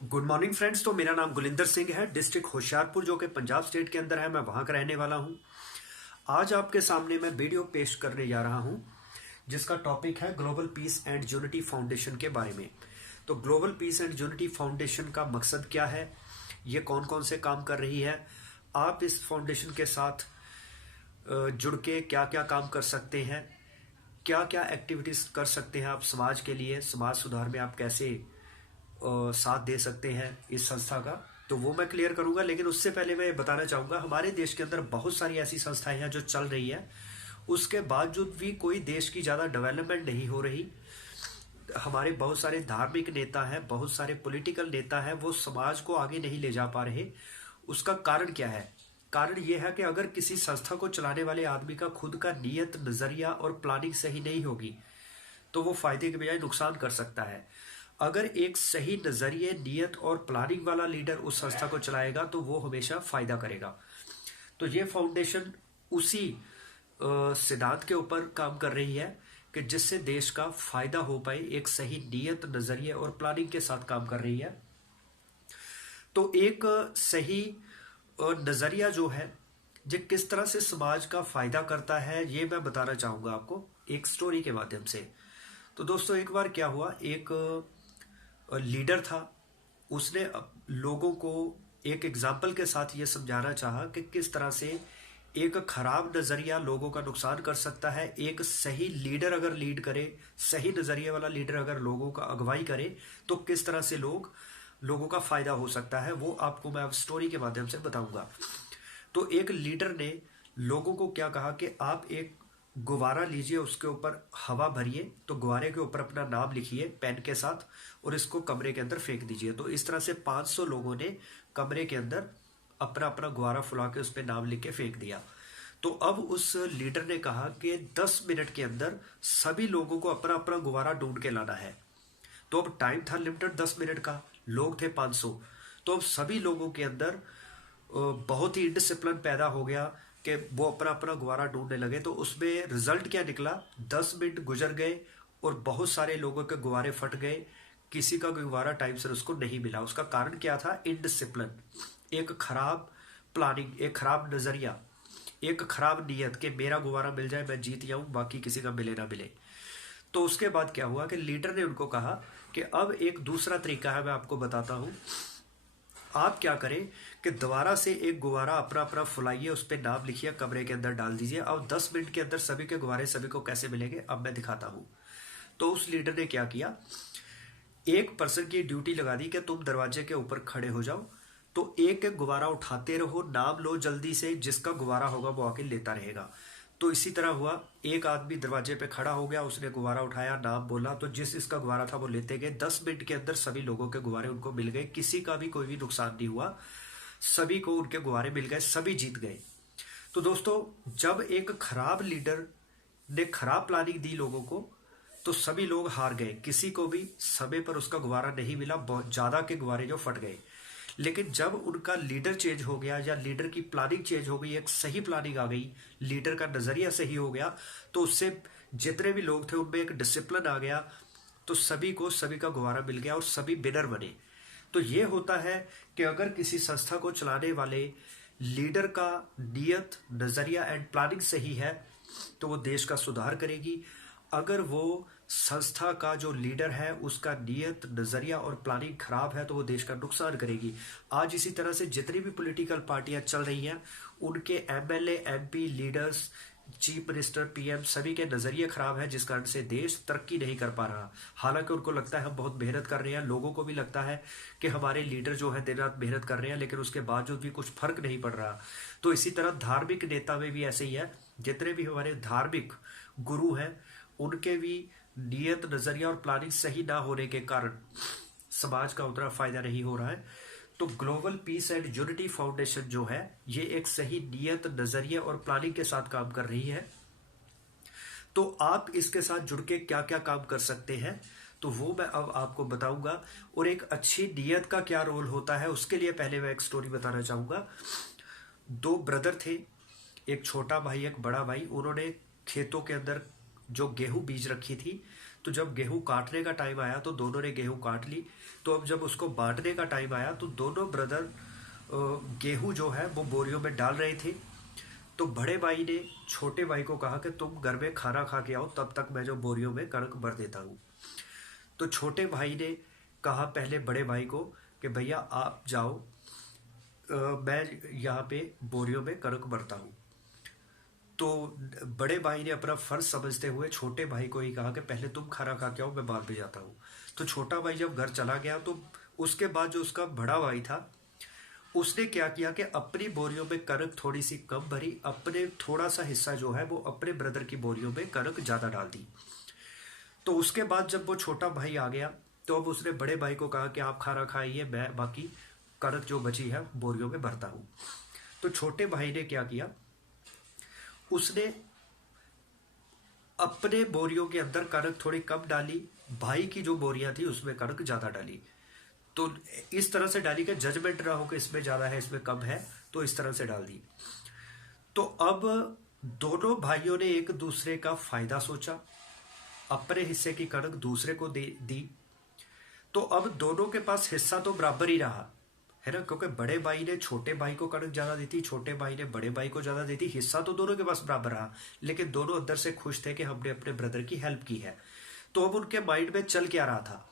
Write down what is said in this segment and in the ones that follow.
Good morning friends. तो मेरा नाम गुलिंदर सिंह है, डिस्ट्रिक्ट होशियारपुर जो कि पंजाब स्टेट के अंदर है, मैं वहाँ का रहने वाला हूँ। आज आपके सामने मैं वीडियो पेश करने जा रहा हूँ जिसका टॉपिक है global piece and unity foundation के बारे में। तो global piece and unity foundation का मकसद क्या है, ये कौन कौन से काम कर रही है, आप इस फाउंडेशन के साथ जुड़ के क्या क्या काम कर सकते हैं, क्या क्या एक्टिविटीज़ कर सकते हैं आप समाज के लिए, समाज सुधार में आप कैसे साथ दे सकते हैं इस संस्था का, तो वो मैं क्लियर करूंगा। लेकिन उससे पहले मैं बताना चाहूँगा, हमारे देश के अंदर बहुत सारी ऐसी संस्थाएं हैं जो चल रही है, उसके बावजूद भी कोई देश की ज़्यादा डेवलपमेंट नहीं हो रही। हमारे बहुत सारे धार्मिक नेता हैं, बहुत सारे पॉलिटिकल नेता हैं, वो समाज को आगे नहीं ले जा पा रहे। उसका कारण क्या है? कारण ये है कि अगर किसी संस्था को चलाने वाले आदमी का खुद का नीयत, नज़रिया और प्लानिंग सही नहीं होगी तो वो फायदे के बजाय नुकसान कर सकता है। अगर एक सही नज़रिए, नीयत और प्लानिंग वाला लीडर उस संस्था को चलाएगा तो वो हमेशा फायदा करेगा। तो ये फाउंडेशन उसी सिद्धांत के ऊपर काम कर रही है कि जिससे देश का फायदा हो पाए, एक सही नीयत, नज़रिए और प्लानिंग के साथ काम कर रही है। तो एक सही नज़रिया जो है जो किस तरह से समाज का फायदा करता है, ये मैं बताना चाहूँगा आपको एक स्टोरी के माध्यम से। तो दोस्तों, एक बार क्या हुआ, एक लीडर था, उसने लोगों को एक एग्जाम्पल के साथ ये समझाना चाहा कि किस तरह से एक खराब नज़रिया लोगों का नुकसान कर सकता है। एक सही लीडर अगर लीड करे, सही नज़रिए वाला लीडर अगर लोगों का अगुवाई करे तो किस तरह से लोगों का फायदा हो सकता है, वो आपको मैं अब स्टोरी के माध्यम से बताऊंगा। तो एक लीडर ने लोगों को क्या कहा कि आप एक गुब्बारा लीजिए, उसके ऊपर हवा भरिए, तो गुब्बारे के ऊपर अपना नाम लिखिए पेन के साथ और इसको कमरे के अंदर फेंक दीजिए। तो इस तरह से 500 लोगों ने कमरे के अंदर अपना अपना गुब्बारा फुला के उस पर नाम लिख के फेंक दिया। तो अब उस लीडर ने कहा कि 10 मिनट के अंदर सभी लोगों को अपना अपना गुब्बारा ढूंढ के लाना है। तो अब टाइम था लिमिटेड 10 मिनट का, लोग थे 500। तो अब सभी लोगों के अंदर बहुत ही डिसिप्लिन पैदा हो गया कि वो अपना अपना गुब्बारा ढूंढने लगे। तो उसमें रिजल्ट क्या निकला, 10 मिनट गुजर गए और बहुत सारे लोगों के गुब्बारे फट गए, किसी का गुब्बारा टाइम से उसको नहीं मिला। उसका कारण क्या था? इनडिसिप्लिन, एक खराब प्लानिंग, एक खराब नज़रिया, एक खराब नीयत कि मेरा गुब्बारा मिल जाए, मैं जीत जाऊं, बाकी किसी का मिले ना मिले। तो उसके बाद क्या हुआ कि लीडर ने उनको कहा कि अब एक दूसरा तरीका है, मैं आपको बताता हूं। आप क्या करें कि दोबारा से एक गुब्बारा अपना अपना फुलाइए, उस पर नाम लिखिए, कमरे के अंदर डाल दीजिए। अब 10 मिनट के अंदर सभी के गुब्बारे सभी को कैसे मिलेंगे, अब मैं दिखाता हूं। तो उस लीडर ने क्या किया, एक पर्सन की ड्यूटी लगा दी कि तुम दरवाजे के ऊपर खड़े हो जाओ, तो एक एक गुब्बारा उठाते रहो, नाम लो जल्दी से, जिसका गुब्बारा होगा वो आके लेता रहेगा। तो इसी तरह हुआ, एक आदमी दरवाजे पे खड़ा हो गया, उसने गुब्बारा उठाया, नाम बोला, तो जिस इसका गुब्बारा था वो लेते गए। 10 मिनट के अंदर सभी लोगों के गुब्बारे उनको मिल गए, किसी का भी कोई भी नुकसान नहीं हुआ, सभी को उनके गुब्बारे मिल गए, सभी जीत गए। तो दोस्तों, जब एक खराब लीडर ने खराब प्लानिंग दी लोगों को तो सभी लोग हार गए, किसी को भी समय पर उसका गुब्बारा नहीं मिला, बहुत ज्यादा के गुब्बारे जो फट गए। लेकिन जब उनका लीडर चेंज हो गया या लीडर की प्लानिंग चेंज हो गई, एक सही प्लानिंग आ गई, लीडर का नजरिया सही हो गया, तो उससे जितने भी लोग थे उनमें एक डिसिप्लिन आ गया, तो सभी को सभी का गुब्बारा मिल गया और सभी विनर बने। तो ये होता है कि अगर किसी संस्था को चलाने वाले लीडर का नियत, नजरिया एंड प्लानिंग सही है तो वो देश का सुधार करेगी। अगर वो संस्था का जो लीडर है उसका नियत, नजरिया और प्लानिंग खराब है तो वो देश का नुकसान करेगी। आज इसी तरह से जितनी भी पॉलिटिकल पार्टियां चल रही हैं, उनके MLA, MP, leaders, chief minister, PM, सभी के नजरिए खराब है, जिस कारण से देश तरक्की नहीं कर पा रहा। हालांकि उनको लगता है हम बहुत मेहनत कर रहे हैं, लोगों को भी लगता है कि हमारे लीडर जो है दिन रात मेहनत कर रहे हैं, लेकिन उसके बावजूद भी कुछ फर्क नहीं पड़ रहा। तो इसी तरह धार्मिक नेता में भी ऐसे ही है, जितने भी हमारे धार्मिक गुरु हैं उनके भी नियत, नजरिया और प्लानिंग सही ना होने के कारण समाज का उतना फायदा नहीं हो रहा है। तो global piece and unity foundation जो है, ये एक सही नियत, नजरिए और प्लानिंग के साथ काम कर रही है। तो आप इसके साथ जुड़ के क्या क्या काम कर सकते हैं, तो वो मैं अब आपको बताऊंगा। और एक अच्छी नियत का क्या रोल होता है, उसके लिए पहले मैं एक स्टोरी बताना चाहूंगा। दो ब्रदर थे, एक छोटा भाई, एक बड़ा भाई। उन्होंने खेतों के अंदर जो गेहूं बीज रखी थी, तो जब गेहूं काटने का टाइम आया तो दोनों ने गेहूं काट ली। तो अब जब उसको बांटने का टाइम आया तो दोनों ब्रदर गेहूं जो है वो बोरियों में डाल रहे थे। तो बड़े भाई ने छोटे भाई को कहा कि तुम घर में खाना खा के आओ, तब तक मैं जो बोरियों में कणक भर देता हूँ। तो छोटे भाई ने कहा पहले बड़े भाई को कि भैया आप जाओ, मैं यहाँ पे बोरियों में कणक भरता हूँ। तो बड़े भाई ने अपना फर्ज समझते हुए छोटे भाई को ही कहा कि पहले तुम खाना खा के आओ, मैं बाद में जाता हूँ। तो छोटा भाई जब घर चला गया तो उसके बाद जो उसका बड़ा भाई था उसने क्या किया कि अपनी बोरियों में कणक थोड़ी सी कम भरी, अपने थोड़ा सा हिस्सा जो है वो अपने ब्रदर की बोरियों में कणक ज़्यादा डाल दी। तो उसके बाद जब वो छोटा भाई आ गया तो अब उसने बड़े भाई को कहा कि आप खाना खाइए, मैं बाकी कणक जो बची है बोरियों में भरता हूँ। तो छोटे भाई ने क्या किया, उसने अपने बोरियों के अंदर कणक थोड़ी कम डाली, भाई की जो बोरियां थी उसमें कणक ज़्यादा डाली। तो इस तरह से डाली कि जजमेंट ना हो कि इसमें ज़्यादा है इसमें कम है, तो इस तरह से डाल दी। तो अब दोनों भाइयों ने एक दूसरे का फायदा सोचा, अपने हिस्से की कणक दूसरे को दे दी। तो अब दोनों के पास हिस्सा तो बराबर ही रहा है ना, क्योंकि बड़े भाई ने छोटे भाई को कणक ज्यादा दी थी, छोटे भाई ने बड़े भाई को ज्यादा दी थी, हिस्सा तो दोनों के पास बराबर रहा। लेकिन दोनों अंदर से खुश थे कि हमने अपने ब्रदर की हेल्प की है। तो अब उनके माइंड में चल क्या रहा था,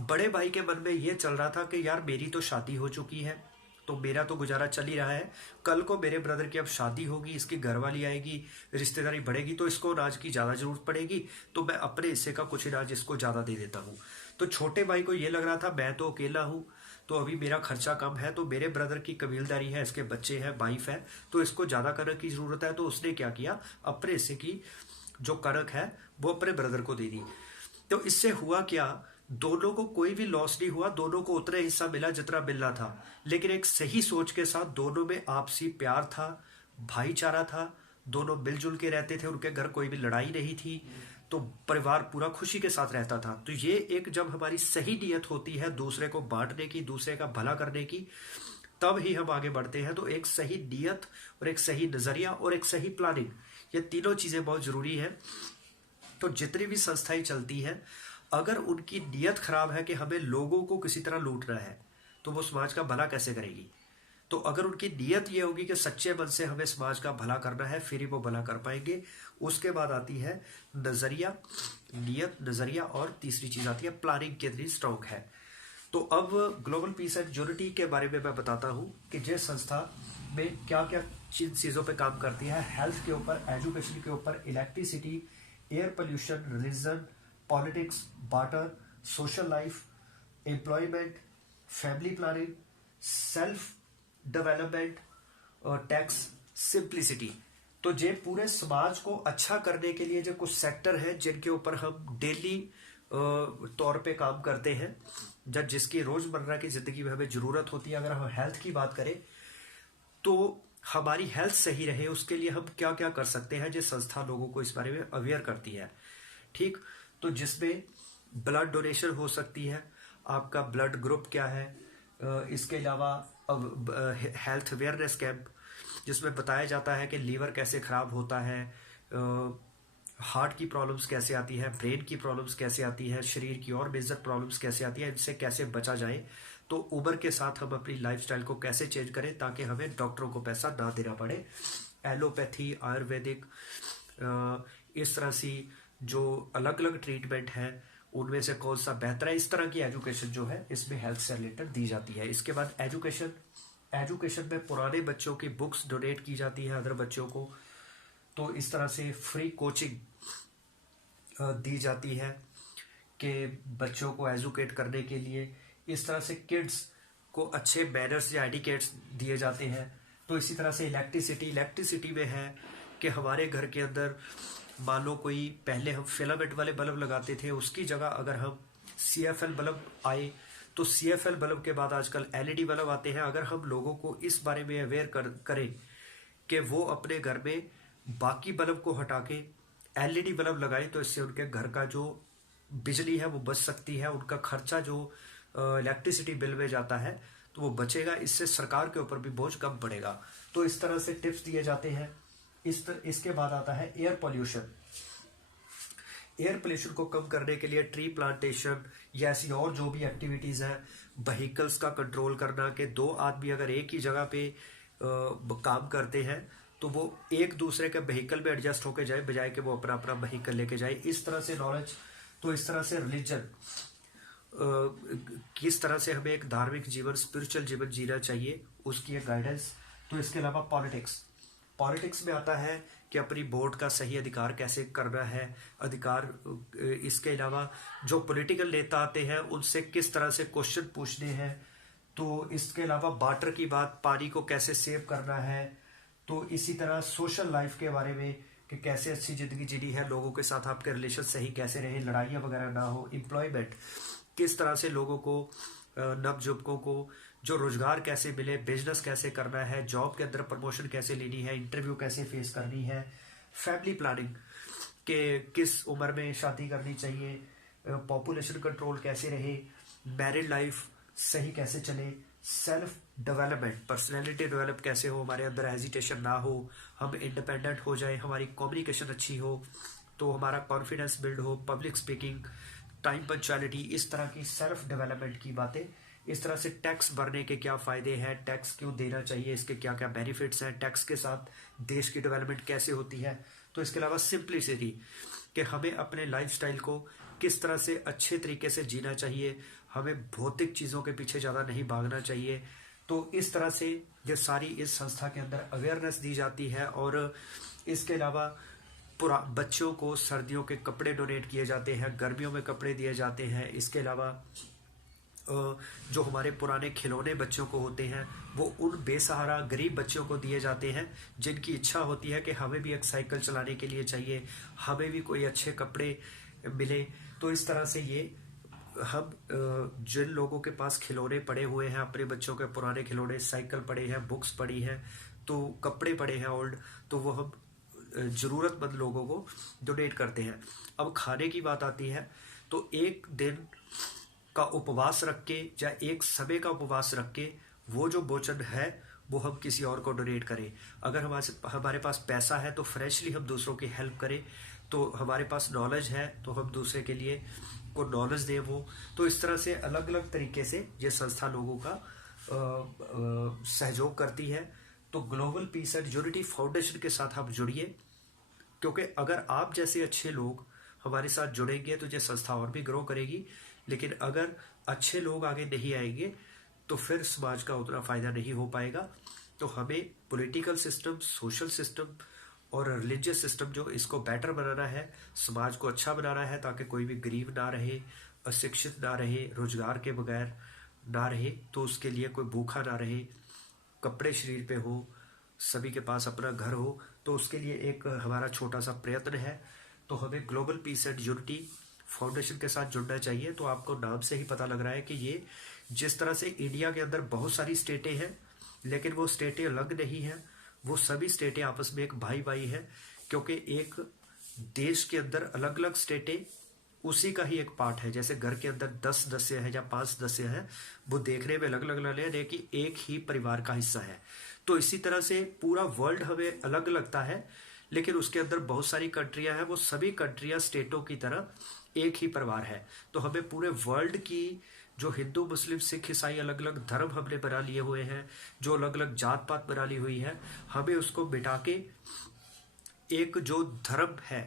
बड़े भाई के मन में यह चल रहा था कि यार मेरी तो शादी हो चुकी है, तो मेरा तो गुजारा चल ही रहा है, कल को मेरे ब्रदर की अब शादी होगी, इसकी घरवाली आएगी, रिश्तेदारी बढ़ेगी, तो इसको अनाज की ज़्यादा जरूरत पड़ेगी, तो मैं अपने हिस्से का कुछ अनाज इसको ज़्यादा दे देता हूँ। तो छोटे भाई को ये लग रहा था मैं तो अकेला हूँ, तो अभी मेरा खर्चा कम है, तो मेरे ब्रदर की कबीलदारी है, इसके बच्चे हैं, वाइफ है, तो इसको ज़्यादा कणक की ज़रूरत है। तो उसने क्या किया, अपने हिस्से की जो कणक है वो अपने ब्रदर को दे दी। तो इससे हुआ क्या, दोनों को कोई भी लॉस नहीं हुआ, दोनों को उतना हिस्सा मिला जितना मिलना था। लेकिन एक सही सोच के साथ दोनों में आपसी प्यार था, भाईचारा था, दोनों मिलजुल के रहते थे, उनके घर कोई भी लड़ाई नहीं थी, तो परिवार पूरा खुशी के साथ रहता था। तो ये एक जब हमारी सही नीयत होती है दूसरे को बांटने की, दूसरे का भला करने की, तब ही हम आगे बढ़ते हैं। तो एक सही नीयत और एक सही नजरिया और एक सही प्लानिंग, ये तीनों चीजें बहुत जरूरी है। तो जितनी भी संस्थाएं चलती हैं, अगर उनकी नीयत खराब है कि हमें लोगों को किसी तरह लूटना है, तो वो समाज का भला कैसे करेगी। तो अगर उनकी नीयत ये होगी कि सच्चे मन से हमें समाज का भला करना है, फिर ही वो भला कर पाएंगे। उसके बाद आती है नजरिया, नीयत, नजरिया, और तीसरी चीज आती है प्लानिंग कितनी स्ट्रॉन्ग है। तो अब ग्लोबल पीस एंड यूनिटी के बारे में मैं बताता हूँ कि जिस संस्था में क्या क्या चीज़ों पे काम करती है, हेल्थ के ऊपर, एजुकेशन के ऊपर, electricity, air pollution, religion, politics, barter, social life, employment, family planning, self development, tax, simplicity. तो ये पूरे समाज को अच्छा करने के लिए जो कुछ सेक्टर है जिनके ऊपर हम डेली तौर पे काम करते हैं, जब जिसकी रोजमर्रा की जिंदगी में हमें जरूरत होती है। अगर हम हेल्थ की बात करें तो हमारी हेल्थ सही रहे उसके लिए हम क्या क्या कर सकते हैं, जो संस्था लोगों को इस बारे में अवेयर करती है। ठीक, तो जिसमें ब्लड डोनेशन हो सकती है, आपका ब्लड ग्रुप क्या है, इसके अलावा हेल्थ अवेयरनेस कैंप जिसमें बताया जाता है कि लीवर कैसे खराब होता है, हार्ट की प्रॉब्लम्स कैसे आती है, ब्रेन की प्रॉब्लम्स कैसे आती है, शरीर की और मेजर प्रॉब्लम्स कैसे आती है, इनसे कैसे बचा जाए। तो उम्र के साथ हम अपनी लाइफस्टाइल को कैसे चेंज करें ताकि हमें डॉक्टरों को पैसा ना देना पड़े। एलोपैथी, आयुर्वेदिक, इस तरह से जो अलग अलग ट्रीटमेंट है उनमें से कौन सा बेहतर है, इस तरह की एजुकेशन जो है इसमें हेल्थ से रिलेटेड दी जाती है। इसके बाद एजुकेशन में पुराने बच्चों की बुक्स डोनेट की जाती है अदर बच्चों को, तो इस तरह से फ्री कोचिंग दी जाती है कि बच्चों को एजुकेट करने के लिए। इस तरह से किड्स को अच्छे मैनर्स या एडिकेट्स दिए जाते हैं। तो इसी तरह से इलेक्ट्रिसिटी में है कि हमारे घर के अंदर मान लो कोई, पहले हम फिलामेंट वाले बल्ब लगाते थे, उसकी जगह अगर हम CFL बल्ब आए, तो CFL बल्ब के बाद आजकल LED बल्ब आते हैं। अगर हम लोगों को इस बारे में अवेयर करें कि वो अपने घर में बाकी बल्ब को हटा के LED बल्ब लगाएं, तो इससे उनके घर का जो बिजली है वो बच सकती है, उनका खर्चा जो इलेक्ट्रिसिटी बिल में जाता है तो वो बचेगा, इससे सरकार के ऊपर भी बोझ कम पड़ेगा। तो इस तरह से टिप्स दिए जाते हैं। इसके बाद आता है एयर पोल्यूशन। एयर पोल्यूशन को कम करने के लिए ट्री प्लांटेशन या ऐसी और जो भी एक्टिविटीज़ हैं, व्हीकल्स का कंट्रोल करना, कि दो आदमी अगर एक ही जगह पे काम करते हैं तो वो एक दूसरे के व्हीकल में एडजस्ट होके जाए, बजाय कि वो अपना अपना व्हीकल लेके जाए। इस तरह से नॉलेज, तो इस तरह से रिलीजन, किस तरह से हमें एक धार्मिक जीवन, स्पिरिचुअल जीवन जीना चाहिए, उसकी एक गाइडेंस। तो इसके अलावा पॉलिटिक्स में आता है कि अपनी वोट का सही अधिकार कैसे करना है, अधिकार। इसके अलावा जो पॉलिटिकल नेता आते हैं उनसे किस तरह से क्वेश्चन पूछने हैं। तो इसके अलावा वाटर की बात, पानी को कैसे सेव करना है। तो इसी तरह सोशल लाइफ के बारे में कि कैसे अच्छी ज़िंदगी जीनी है, लोगों के साथ आपके रिलेशन सही कैसे रहे, लड़ाइयाँ वगैरह ना हो। एम्प्लॉयमेंट, किस तरह से लोगों को, नवयुवकों को जो रोजगार कैसे मिले, बिजनेस कैसे करना है, जॉब के अंदर प्रमोशन कैसे लेनी है, इंटरव्यू कैसे फेस करनी है। फैमिली प्लानिंग, कि किस उम्र में शादी करनी चाहिए, पॉपुलेशन कंट्रोल कैसे रहे, मैरिड लाइफ सही कैसे चले, सेल्फ डेवलपमेंट, पर्सनैलिटी डेवलप कैसे हो, हमारे अंदर हेजिटेशन ना हो, हम इंडिपेंडेंट हो जाए, हमारी कम्युनिकेशन अच्छी हो, तो हमारा कॉन्फिडेंस बिल्ड हो, पब्लिक स्पीकिंग, टाइम पंक्चुअलिटी, इस तरह की सेल्फ डेवलपमेंट की बातें। इस तरह से टैक्स भरने के क्या फ़ायदे हैं, टैक्स क्यों देना चाहिए, इसके क्या क्या बेनिफिट्स हैं, टैक्स के साथ देश की डेवलपमेंट कैसे होती है। तो इसके अलावा सिंप्लिसिटी, कि हमें अपने लाइफस्टाइल को किस तरह से अच्छे तरीके से जीना चाहिए, हमें भौतिक चीज़ों के पीछे ज़्यादा नहीं भागना चाहिए। तो इस तरह से ये सारी इस संस्था के अंदर अवेयरनेस दी जाती है। और इसके अलावा बच्चों को सर्दियों के कपड़े डोनेट किए जाते हैं, गर्मियों में कपड़े दिए जाते हैं। इसके अलावा जो हमारे पुराने खिलौने बच्चों को होते हैं वो उन बेसहारा गरीब बच्चों को दिए जाते हैं जिनकी इच्छा होती है कि हमें भी एक साइकिल चलाने के लिए चाहिए, हमें भी कोई अच्छे कपड़े मिले। तो इस तरह से ये हम जिन लोगों के पास खिलौने पड़े हुए हैं, अपने बच्चों के पुराने खिलौने, साइकिल पड़े हैं, बुक्स पड़ी हैं, तो कपड़े पड़े हैं ओल्ड, तो वो हम ज़रूरतमंद लोगों को डोनेट करते हैं। अब खाने की बात आती है तो एक दिन का उपवास रख के या एक समय का उपवास रख के वो जो भोजन है वो हम किसी और को डोनेट करें। अगर हमारे पास पैसा है तो फ्रेशली हम दूसरों की हेल्प करें, तो हमारे पास नॉलेज है तो हम दूसरे के लिए को नॉलेज दें वो। तो इस तरह से अलग अलग तरीके से ये संस्था लोगों का सहयोग करती है। तो global piece and unity foundation के साथ आप जुड़िए, क्योंकि अगर आप जैसे अच्छे लोग हमारे साथ जुड़ेंगे तो ये संस्था और भी ग्रो करेगी। लेकिन अगर अच्छे लोग आगे नहीं आएंगे तो फिर समाज का उतना फायदा नहीं हो पाएगा। तो हमें पॉलिटिकल सिस्टम, सोशल सिस्टम और रिलीजियस सिस्टम जो इसको बेटर बनाना है, समाज को अच्छा बनाना है, ताकि कोई भी गरीब ना रहे, अशिक्षित ना रहे, रोजगार के बगैर ना रहे, तो उसके लिए कोई भूखा ना रहे, कपड़े शरीर पे हो, सभी के पास अपना घर हो। तो उसके लिए एक हमारा छोटा सा प्रयत्न है। तो हमें global piece and unity foundation के साथ जुड़ना चाहिए। तो आपको नाम से ही पता लग रहा है कि ये जिस तरह से इंडिया के अंदर बहुत सारी स्टेटें हैं लेकिन वो स्टेटें अलग नहीं हैं, वो सभी स्टेटें आपस में एक भाई भाई हैं, क्योंकि एक देश के अंदर अलग अलग स्टेटें उसी का ही एक पार्ट है। जैसे घर के अंदर 10 सदस्य है या 5 सदस्य है, वो देखने में अलग अलग लग रहे हैं लेकिन एक ही परिवार का हिस्सा है। तो इसी तरह से पूरा वर्ल्ड हमें अलग लगता है लेकिन उसके अंदर बहुत सारी कंट्रियां हैं, वो सभी कंट्रियां स्टेटों की तरह एक ही परिवार है। तो हमें पूरे वर्ल्ड की जो हिंदू, मुस्लिम, सिख, ईसाई अलग अलग धर्म हमने बना लिए हुए हैं, जो अलग अलग जात पात बना ली हुई है, हमें उसको मिटा के एक जो धर्म है,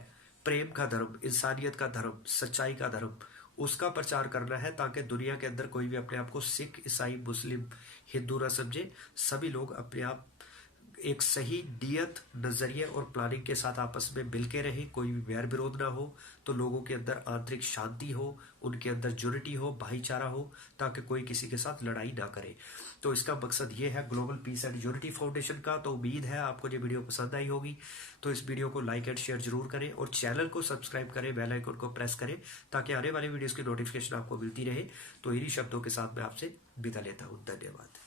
प्रेम का धर्म, इंसानियत का धर्म, सच्चाई का धर्म, उसका प्रचार करना है, ताकि दुनिया के अंदर कोई भी अपने आप को सिख, ईसाई, मुस्लिम, हिंदू ना समझे। सभी लोग अपने आप एक सही नियत, नजरिए और प्लानिंग के साथ आपस में मिल के रहे, कोई भी वैर विरोध ना हो, तो लोगों के अंदर आंतरिक शांति हो, उनके अंदर यूनिटी हो, भाईचारा हो, ताकि कोई किसी के साथ लड़ाई ना करे। तो इसका मकसद ये है global piece and unity foundation का। तो उम्मीद है आपको ये वीडियो पसंद आई होगी। तो इस वीडियो को लाइक एंड शेयर जरूर करें और चैनल को सब्सक्राइब करें, बेल आइकन को प्रेस करें, ताकि आने वाली वीडियोस की नोटिफिकेशन आपको मिलती रहे। तो इन्हीं शब्दों के साथ मैं आपसे विदा लेता हूँ। धन्यवाद।